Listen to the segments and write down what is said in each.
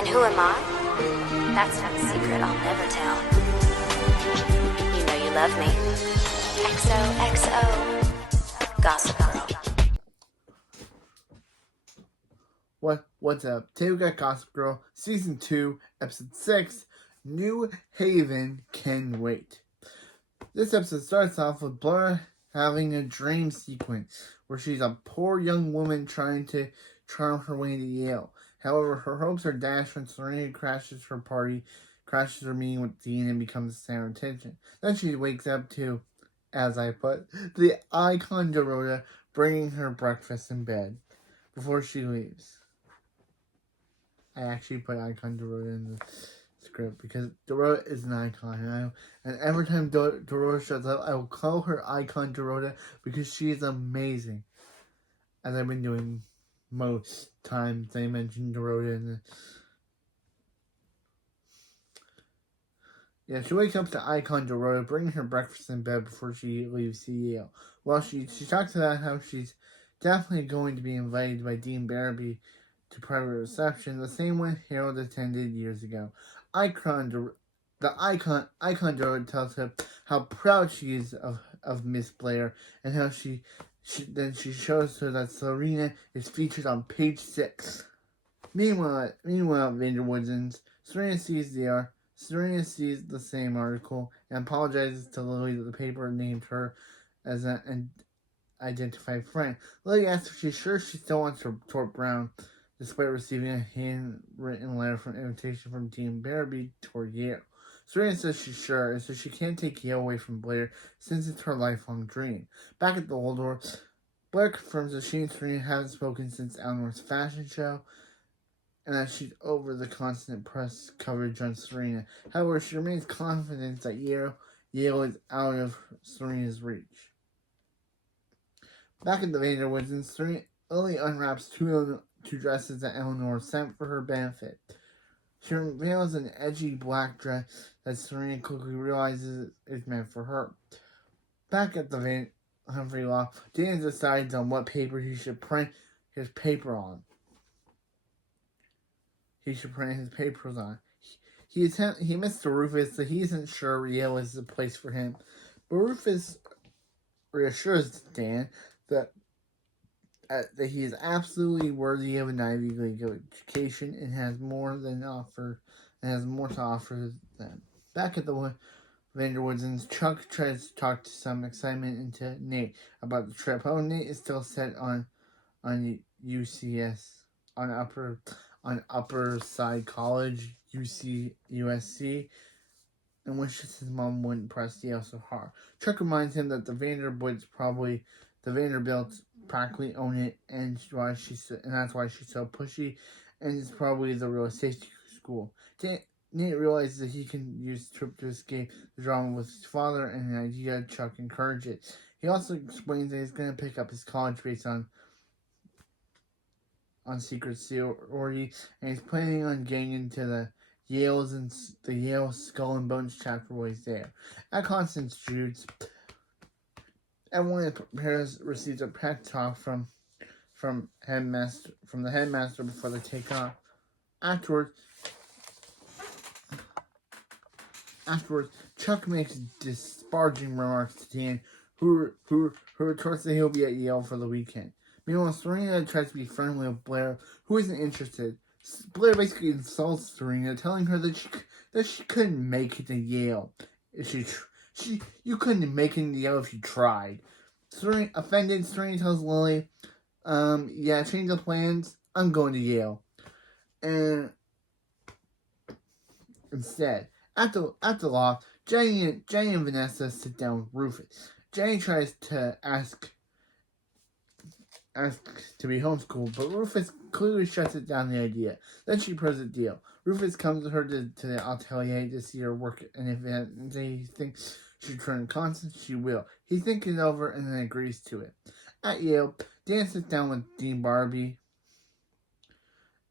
And who am I? That's not a secret I'll never tell. You know you love me. XOXO. Gossip Girl. What's up? Today we got Gossip Girl, Season 2, Episode 6, New Haven Can Wait. This episode starts off with Blair having a dream sequence where she's a poor young woman trying to charm her way to Yale. However, her hopes are dashed when Serena crashes her meeting with Dean and becomes the center of attention. Then she wakes up to, as I put, the icon Dorota bringing her breakfast in bed before she leaves. I actually put icon Dorota in the script because Dorota is an icon. And every time Dorota shows up, I will call her icon Dorota because she is amazing. As I've been doing most times, I mentioned Dorota in the... Yeah, she wakes up to icon Dorota, bringing her breakfast in bed before she leaves Yale. Well, she talks about how she's definitely going to be invited by Dean Barrowby to private reception, the same one Harold attended years ago. The icon Dorota tells her how proud she is of Miss Blair, and how she shows her that Serena is featured on page 6. Meanwhile, Vanderwoodens, Serena sees the same article and apologizes to Lily that the paper named her as an identified friend. Lily asks if she's sure she still wants to report Brown, despite receiving a handwritten letter from invitation from Dean Barrowby toward Yale. Serena says she's sure, and so she can't take Yale away from Blair since it's her lifelong dream. Back at the Waldorf, Blair confirms that she and Serena haven't spoken since Eleanor's fashion show, and that she's over the constant press coverage on Serena. However, she remains confident that Yale is out of Serena's reach. Back at the Vanderwoods, Serena Lily unwraps two dresses that Eleanor sent for her benefit. She reveals an edgy black dress that Serena quickly realizes is meant for her. Back at the Humphrey Law, Dan decides on what paper he should print his paper on. He admits to Rufus that he isn't sure Yale is the place for him, but Rufus reassures Dan that he is absolutely worthy of an Ivy League education and has more to offer them. Back at the Vanderwoodsons, Chuck tries to talk to some excitement into Nate about the trip. Oh, Nate is still set on UCS, on Upper Side College, USC, and wishes his mom wouldn't press Yale so hard. Chuck reminds him that the Vanderbilts practically own it, and that's why she's so pushy, and it's probably the real safety school. Nate realizes that he can use the trip to escape the drama with his father, and an idea Chuck encourages. He also explains that he's going to pick up his college based on secret sorority, and he's planning on getting into the Yale Skull and Bones chapter while he's there. At Constance Jude's, everyone receives a pep talk from the headmaster before they take off. Afterwards, Chuck makes disparaging remarks to Dan, who retorts that he'll be at Yale for the weekend. Meanwhile, Serena tries to be friendly with Blair, who isn't interested. Blair basically insults Serena, telling her that she couldn't make it to Yale. You couldn't make it to Yale if you tried. Offended, Serena tells Lily, yeah, change the plans. I'm going to Yale. And instead, at the loft, Jenny and Vanessa sit down with Rufus. Jenny tries to ask to be homeschooled, but Rufus clearly shuts it down the idea. Then she pros a deal. Rufus comes with her to the atelier to see her work, and if he thinks she should turn constant, she will. He thinks it over and then agrees to it. At Yale, Dan sits down with Dean Barrowby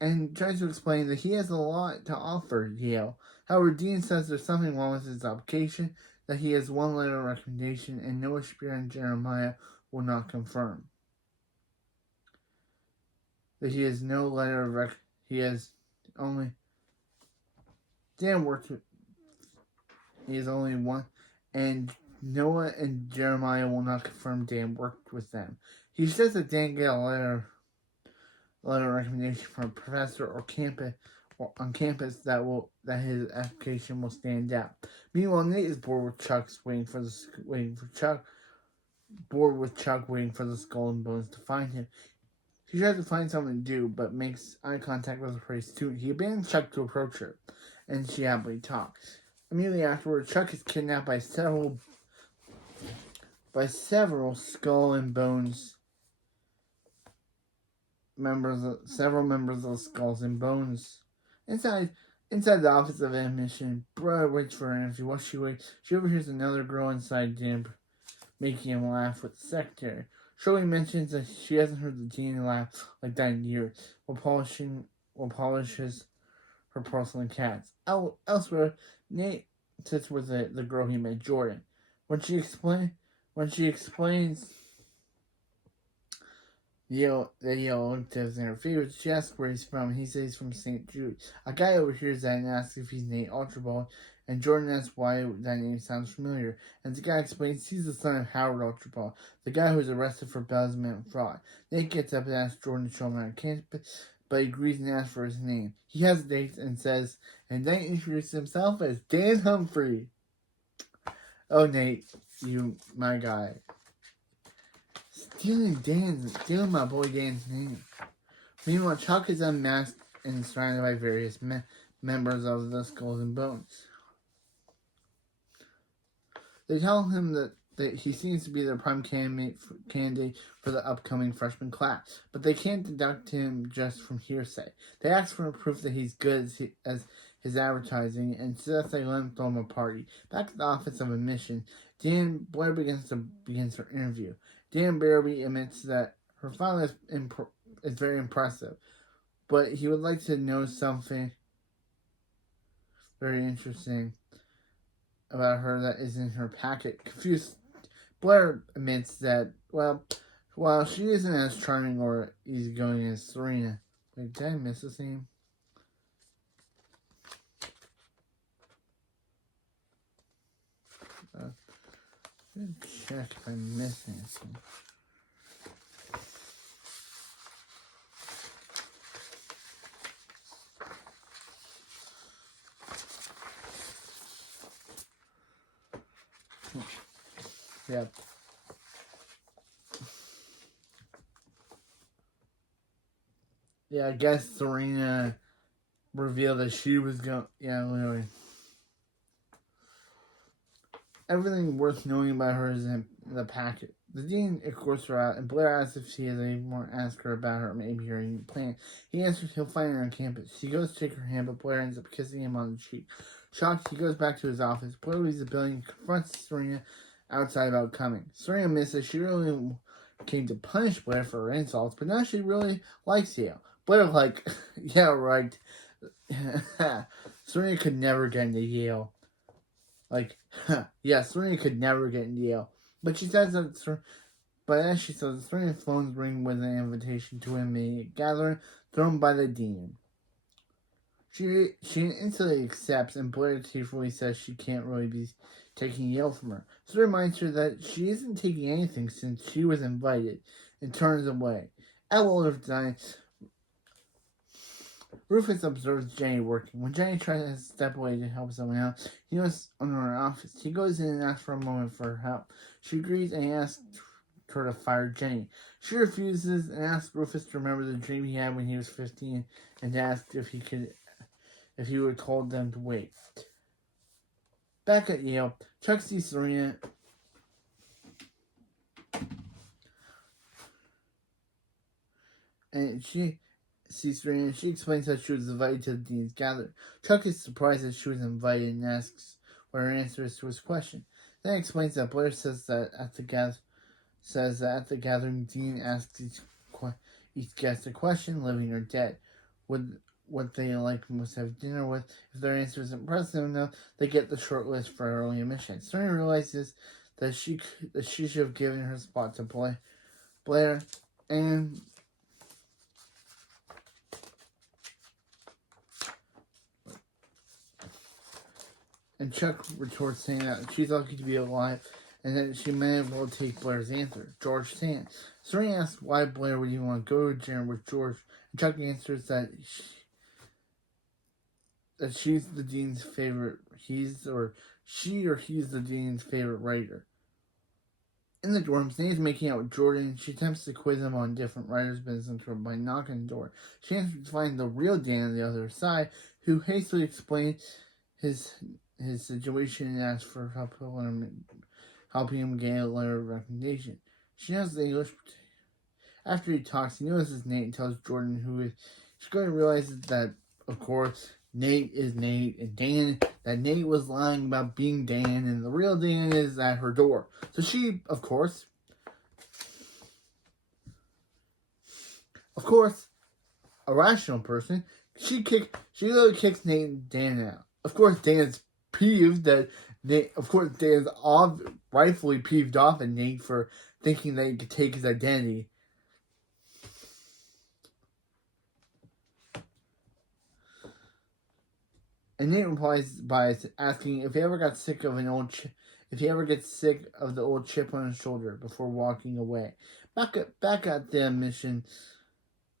and tries to explain that he has a lot to offer Yale. However, Dean says there's something wrong with his application, that he has one letter of recommendation, and Noah Spear and Jeremiah will not confirm. That he has no letter of he has only Dan worked with, he is only one, and Noah and Jeremiah will not confirm Dan worked with them. He says that Dan got a letter of recommendation from a professor on campus that his application will stand out. Meanwhile, Nate is bored with Chuck waiting for the skull and bones to find him. He tries to find something to do, but makes eye contact with her student. He abandons Chuck to approach her, and she happily talks. Immediately afterward, Chuck is kidnapped by several skull and bones several members of Skulls and Bones. Inside the office of admission, Brooke waits for her interview. While she waits, she overhears another girl inside Dan making him laugh with the secretary. Shirley mentions that she hasn't heard the Dean laugh like that in years, while polishes her porcelain cats. Elsewhere, Nate sits with the girl he met, Jordan. When she explains Yale lives in her favorites, she asks where he's from. He says he's from St. Jude. A guy overhears that and asks if he's Nate Archibald, and Jordan asks why that name sounds familiar. And the guy explains he's the son of Howard Archibald, the guy who was arrested for embezzlement and fraud. Nate gets up and asks Jordan to show him around campus, but he agrees and asks for his name. He hesitates and says, and then introduces himself as Dan Humphrey. Oh, Nate, you, my guy. Stealing my boy Dan's name. Meanwhile, Chuck is unmasked and surrounded by various members of the Skulls and Bones. They tell him that he seems to be their prime candidate for the upcoming freshman class, but they can't deduct him just from hearsay. They ask for proof that he's good as his advertising, and suggest they let him throw him a party. Back at the office of admission, Blair begins her interview. Dan Barabee admits that her file is very impressive, but he would like to know something very interesting about her that is in her packet. Confused, Blair admits that, while she isn't as charming or easygoing as Serena. Wait, did I miss the name? Check if I missed anything. Yep. Yeah, I guess Serena revealed that she was going. Yeah, anyway. Everything worth knowing about her is in the packet. The dean escorts her out, and Blair asks if she has any more to ask her about her maybe her new plan. He answers he'll find her on campus. She goes to take her hand, but Blair ends up kissing him on the cheek. Shocked, he goes back to his office. Blair leaves the building and confronts Serena outside about coming. Serena misses. She really came to punish Blair for her insults, but now she really likes Yale. Blair like, yeah, right. Serena could never get into Yale. Serena could never get into Yale. But she says that, as she says, Serena's phone's ring with an invitation to a gathering thrown by the dean. She instantly accepts, and Blair tearfully says she can't really be taking Yale from her. So reminds her that she isn't taking anything since she was invited, and turns away. At Walter's time, Rufus observes Jenny working. When Jenny tries to step away to help someone else, he knows under her office. He goes in and asks for a moment for her help. She agrees and he asks her to fire Jenny. She refuses and asks Rufus to remember the dream he had when he was 15 and to ask if he would have told them to wait. Back at Yale, Chuck sees Serena and she explains how she was invited to the dean's gathering. Chuck is surprised that she was invited and asks what her answer is to his question. Then explains that Blair says that at the gathering, Dean asks each guest a question, living or dead. What they like most have dinner with. If their answer is impressive enough, they get the short list for early admission. Serena realizes that she should have given her spot to Blair, and And Chuck retorts saying that she's lucky to be alive and that she may as well take Blair's answer. George stands. Serena asks why Blair would even want to go to dinner with George. And Chuck answers that she's the dean's favorite. He's the dean's favorite writer. In the dorms, Nate's making out with Jordan. She attempts to quiz him on different writers' business by knocking on the door. She answers to find the real Dan on the other side, who hastily explains his situation and asks for helping him get a letter of recommendation. She knows the English. After he talks, he notices Nate and tells Jordan who is. She's going to realize that, of course, Nate is Nate, and that Nate was lying about being Dan, and the real Dan is at her door. So she, of course, a rational person, she literally kicks Nate and Dan out. Of course, Dan's peeved that Dan's rightfully peeved off at Nate for thinking that he could take his identity. And Nate replies by asking if he ever got sick of if he ever gets sick of the old chip on his shoulder before walking away. Back at the admission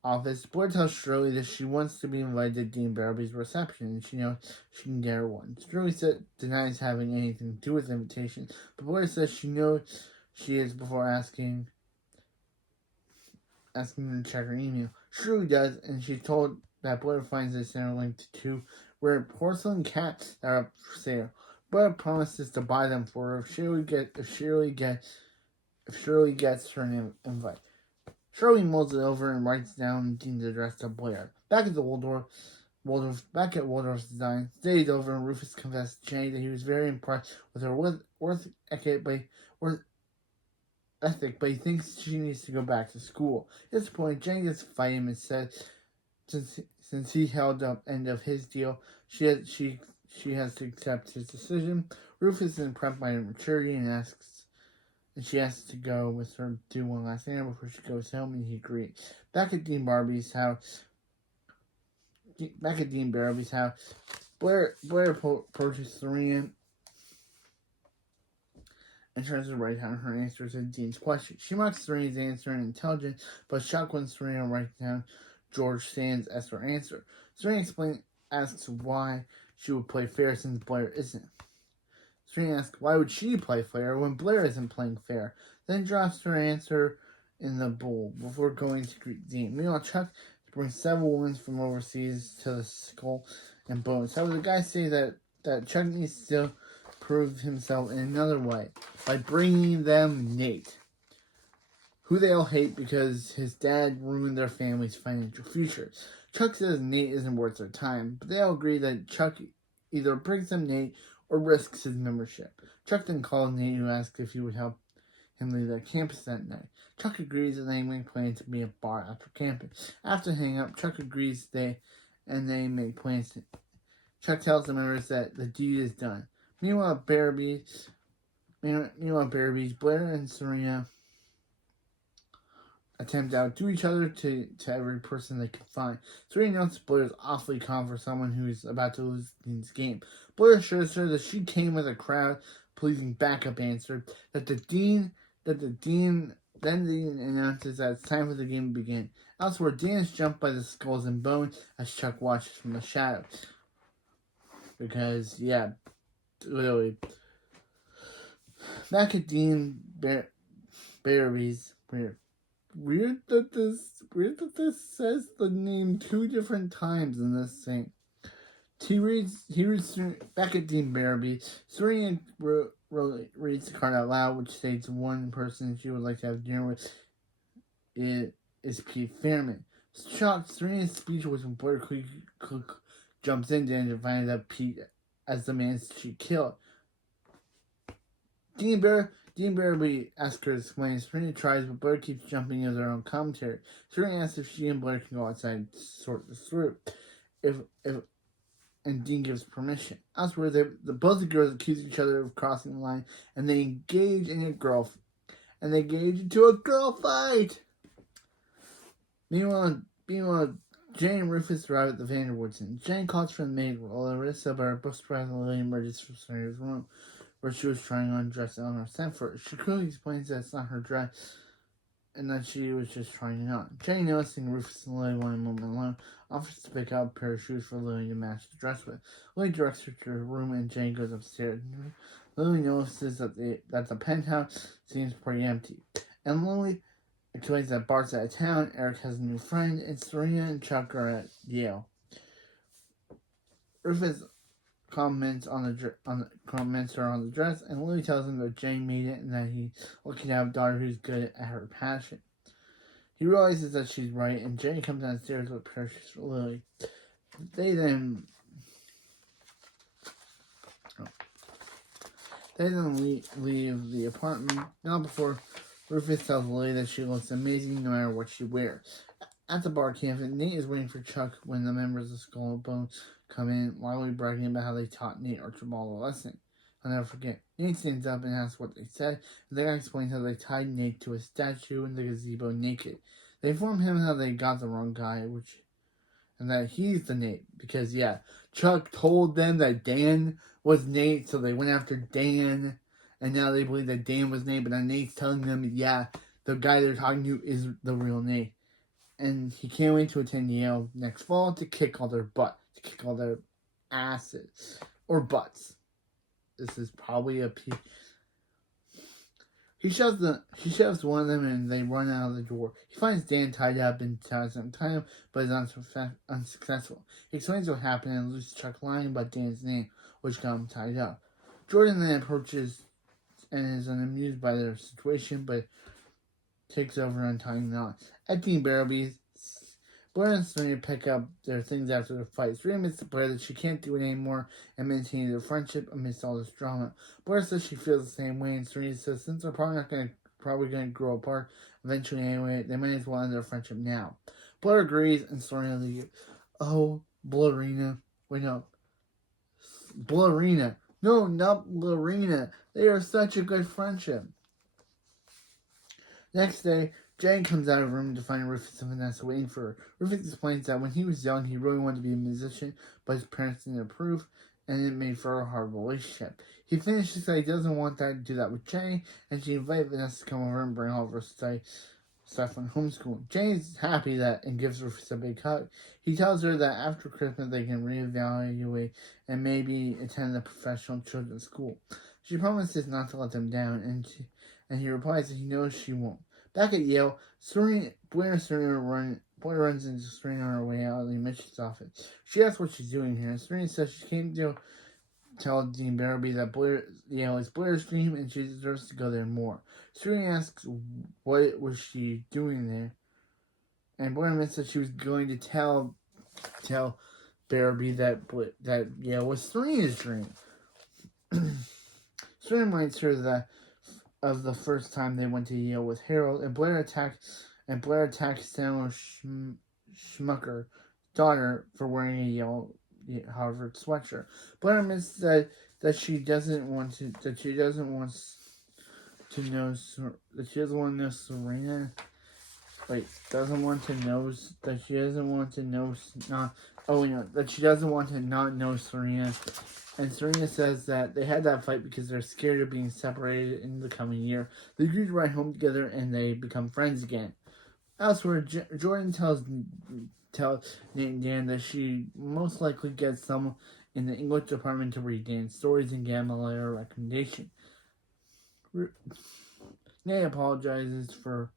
office, Blair tells Shirley that she wants to be invited to Dean Barrowby's reception, and she knows she can get her one. Shirley denies having anything to do with the invitation, but Blair says she knows she is before asking her to check her email. Shirley does, and she's told that Blair finds this interlinked to two rare porcelain cats that are up for sale. Blair promises to buy them for her if Shirley gets her invite. Shirley mulls it over and writes down Dean's address to Blair. Back at Waldorf's design, the day is over and Rufus confessed to Jenny that he was very impressed with her work ethic, but he thinks she needs to go back to school. At this point, Jenny gets to fight him and says since he held up end of his deal, she has to accept his decision. Rufus is impressed by her maturity and she asks to go with her to do one last thing before she goes home, and he agrees. Back at Dean Barrowby's house, Blair approaches Serena and tries to write down her answers to Dean's question. She mocks Serena's answer and intelligence, but shocked when Serena writes down George Sands as her answer. Serena asks why she would play fair since Blair isn't. Serena asks why would she play fair when Blair isn't playing fair, then drops her answer in the bowl before going to greet Dean. Meanwhile, Chuck brings several women from overseas to the Skull and Bones. However, the guys say that Chuck needs to prove himself in another way by bringing them Nate, who they all hate because his dad ruined their family's financial future. Chuck says Nate isn't worth their time, but they all agree that Chuck either brings them Nate or risks his membership. Chuck then calls Nate, who asks if he would help him leave their campus that night. Chuck agrees and they make plans to be at a bar after campus. After hanging up, Chuck agrees they make plans. Chuck tells the members that the deed is done. Meanwhile, Barrowby's, Blair and Serena attempt to outdo each other to every person they can find. Serena notes Blair is awfully calm for someone who is about to lose Dean's game. Blair assures her that she came with a crowd-pleasing backup answer, that the dean announces that it's time for the game to begin. Elsewhere, Dan is jumped by the Skulls and Bones as Chuck watches from the shadows. Because, yeah, literally. Back at Dean Barrowby's, weird that this says the name two different times in this thing. He reads back at Dean Barrowby. Serena reads the card out loud, which states one person she would like to have dinner with is Pete Fairman. Shocked, Serena's speech was when Blair jumps in to find out Pete as the man she killed. Dean Barrowby asks her to explain. Serena tries, but Blair keeps jumping into their own commentary. Serena asks if she and Blair can go outside and sort this through. And Dean gives permission. Elsewhere, both the girls accuse each other of crossing the line, and they engage into a girl fight. Meanwhile, Jane and Rufus arrive at the Vanderwoods Inn. Jane calls for the maid while Larissa, but her book surprisingly emerges from Serena's room, where she was trying on a dress Eleanor sent for her. She quickly explains that it's not her dress, and that she was just trying it on. Jane, noticing Rufus and Lily want a moment alone, offers to pick out a pair of shoes for Lily to match the dress with. Lily directs her to her room, and Jane goes upstairs. Lily notices that the penthouse seems pretty empty, and Lily explains that Bart's out of town, Eric has a new friend, and Serena and Chuck are at Yale. Rufus comments her on the dress, and Lily tells him that Jane made it and that he's lucky to have a daughter who's good at her passion. He realizes that she's right, and Jane comes downstairs with parachutes for Lily. They then leave the apartment. Not before Rufus tells Lily that she looks amazing no matter what she wears. At the bar campus, Nate is waiting for Chuck when the members of Skull and Bones come in, loudly bragging about how they taught Nate Archibald a lesson. I'll never forget. Nate stands up and asks what they said, and the guy explains how they tied Nate to a statue in the gazebo naked. They inform him how they got the wrong guy, and that he's the Nate, because Chuck told them that Dan was Nate, so they went after Dan, and now they believe that Dan was Nate, but now Nate's telling them, the guy they're talking to is the real Nate. And he can't wait to attend Yale next fall to kick all their asses. Or butts. This is probably a P. He shoves one of them and they run out of the door. He finds Dan tied up and tries to untie him, but is unsuccessful. He explains what happened and loses Chuck lying about Dan's name, which got him tied up. Jordan then approaches and is unamused by their situation, but takes over untying the knot. At Dean Barrowby's, Blair and Serena pick up their things after the fight. Serena admits to Blair that she can't do it anymore and maintain their friendship amidst all this drama. Blair says she feels the same way, and Serena says since they're probably gonna grow apart eventually anyway, they might as well end their friendship now. Blair agrees, and Serena leaves. Oh, Blairina. Wait, no. Blairina. No, not Blairina. They are such a good friendship. Next day, Jane comes out of her room to find Rufus and Vanessa waiting for her. Rufus explains that when he was young, he really wanted to be a musician, but his parents didn't approve, and it made for a hard relationship. He finishes that he doesn't want to do that with Jane, and she invites Vanessa to come over and bring all of her stuff from homeschool. Jane's happy and gives Rufus a big hug. He tells her that after Christmas they can reevaluate and maybe attend a professional children's school. She promises not to let them down, and he replies that he knows she won't. Back at Yale, Blair runs into Serena on her way out of the admissions office. She asks what she's doing here, and Serena says she came to tell Dean Barrowby that Yale is Blair's dream and she deserves to go there more. Serena asks what was she doing there, and Blair admits that she was going to tell Barrowby that Yale was Serena's dream. Serena reminds her of the first time they went to Yale with Harold, and Blair attacks Samuel Schmucker's daughter for wearing a Yale Harvard sweatshirt. Blair admits that she doesn't want to know Serena. That she doesn't want to not know Serena. And Serena says that they had that fight because they're scared of being separated in the coming year. They agree to ride home together and they become friends again. Elsewhere, Jordan tells Nate and Dan that she most likely gets someone in the English department to read Dan's stories and get him a letter of recommendation. Nate apologizes to her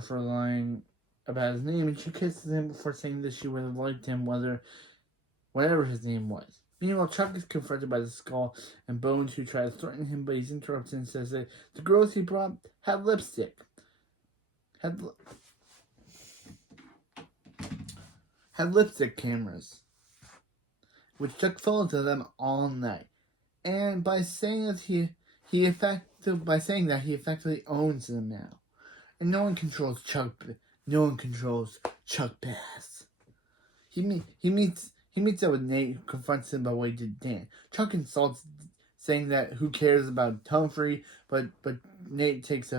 for lying about his name, and she kisses him before saying that she would have liked him whatever his name was. Meanwhile, Chuck is confronted by the Skull and Bones, who try to threaten him, but he's interrupted and says that the girls he brought had lipstick. Had lipstick cameras, which Chuck followed to them all night. And by saying that he effectively owns them now. And no one controls Chuck Bass. He meets up with Nate, who confronts him about what he did to Dan. Chuck insults, saying that who cares about Humphrey, but Nate takes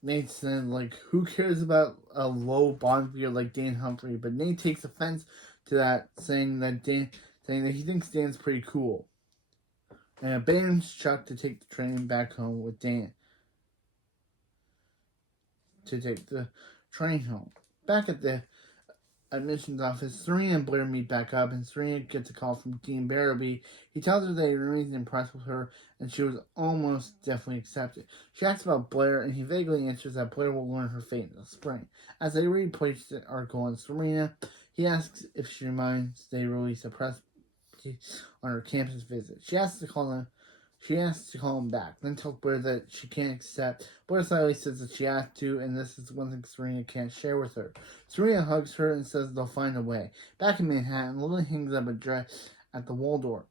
Nate said, who cares about a low bond figure like Dan Humphrey, but Nate takes offense to that, saying that he thinks Dan's pretty cool, and abandons Chuck to take the train back home with Dan. To take the train home. Back at the admissions office, Serena and Blair meet back up, and Serena gets a call from Dean Barrowby. He tells her that he remains impressed with her, and she was almost definitely accepted. She asks about Blair, and he vaguely answers that Blair will learn her fate in the spring. As they replace the article on Serena, he asks if she reminds they release a press on her campus visit. She asks to call him back, then tells Blair that she can't accept. Blair slightly says that she has to, and this is one thing Serena can't share with her. Serena hugs her and says they'll find a way. Back in Manhattan, Lily hangs up a dress at the Waldorf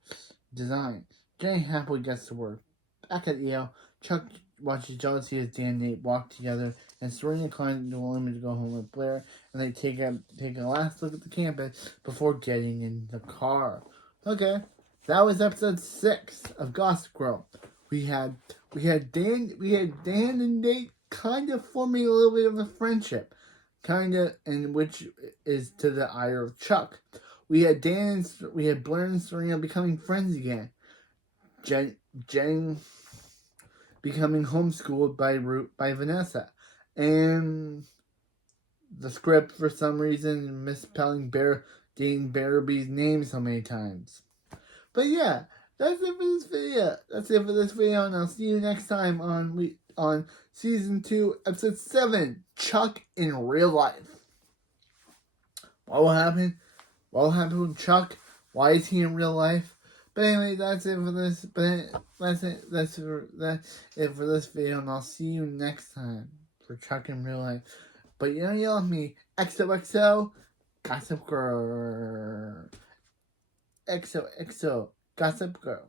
design. Jenny happily gets to work. Back at Yale, Chuck watches jealousy as Dan and Nate walk together, and Serena climbs into a limo to go home with Blair, and they take a last look at the campus before getting in the car. Okay. That was episode 6 of Gossip Girl. We had Dan and Nate kind of forming a little bit of a friendship, and which is to the ire of Chuck. We had Blair and Serena becoming friends again. Jen becoming homeschooled by Vanessa, and the script for some reason misspelling Dean Barrowby's name so many times. But yeah, that's it for this video. And I'll see you next time on season 2, episode 7, Chuck in real life. What will happen? What will happen with Chuck? Why is he in real life? But anyway, that's it for this. That's it for this video, and I'll see you next time for Chuck in real life. But you don't yell at me. XOXO, Gossip Girl. XOXO, Gossip Girl.